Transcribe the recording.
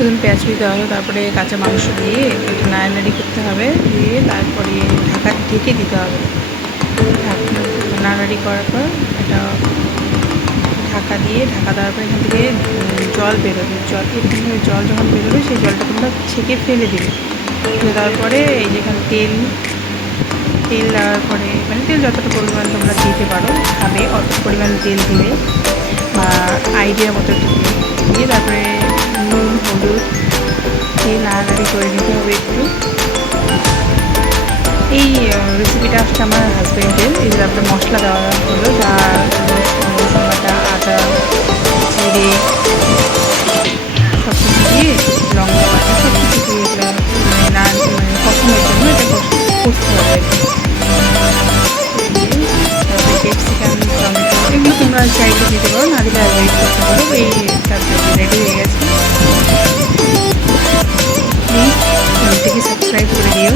প্রথমে পেঁয়াজ দিতে হবে, তারপরে কাঁচা মাংস দিয়ে একটু নাড়ানাড়ি করতে হবে, দিয়ে তারপরে ঢেকে দিতে হবে। নাড়ানাড়ি করার পর এটা ঢাকা দেওয়ার পর এখান থেকে জল বেরোবে। এরকমভাবে জল যখন বেরোবে সেই জলটা তোমরা ছেঁকে ফেলে দেবে। ফেলে দেওয়ার পরে এই যেখানে তেল দেওয়ার পরে মানে তেল যতটা পরিমাণ তোমরা দিতে পারো, খাবে অত পরিমাণ তেল দিবে বা আইডিয়া মতো দিয়ে তারপরে নুন হলুদ দিয়ে নাড়ানাড়ি করে নিতে হবে একটু। এই রেসিপিটা আসছে আমার হাজব্যান্ডের। এই যে তারপরে মশলা দেওয়া হলো, যা রসুন বাটা, আদা, জিরে সব কিছু দিয়ে, লঙ্কা বাটা সব কিছু দিয়ে এগুলো মানে কষানোর জন্য এটা করতে হবে আর কি। তারপরে ক্যাপসিকাম, টমেটো এগুলো তোমরা চাইলে দিতে পারো, না দিলে অ্যাভয়েড করতে পারো। এই তারপরে রেডি হয়ে গেছে। প্লিজ চ্যানেলটিকে সাবস্ক্রাইব করে দিও।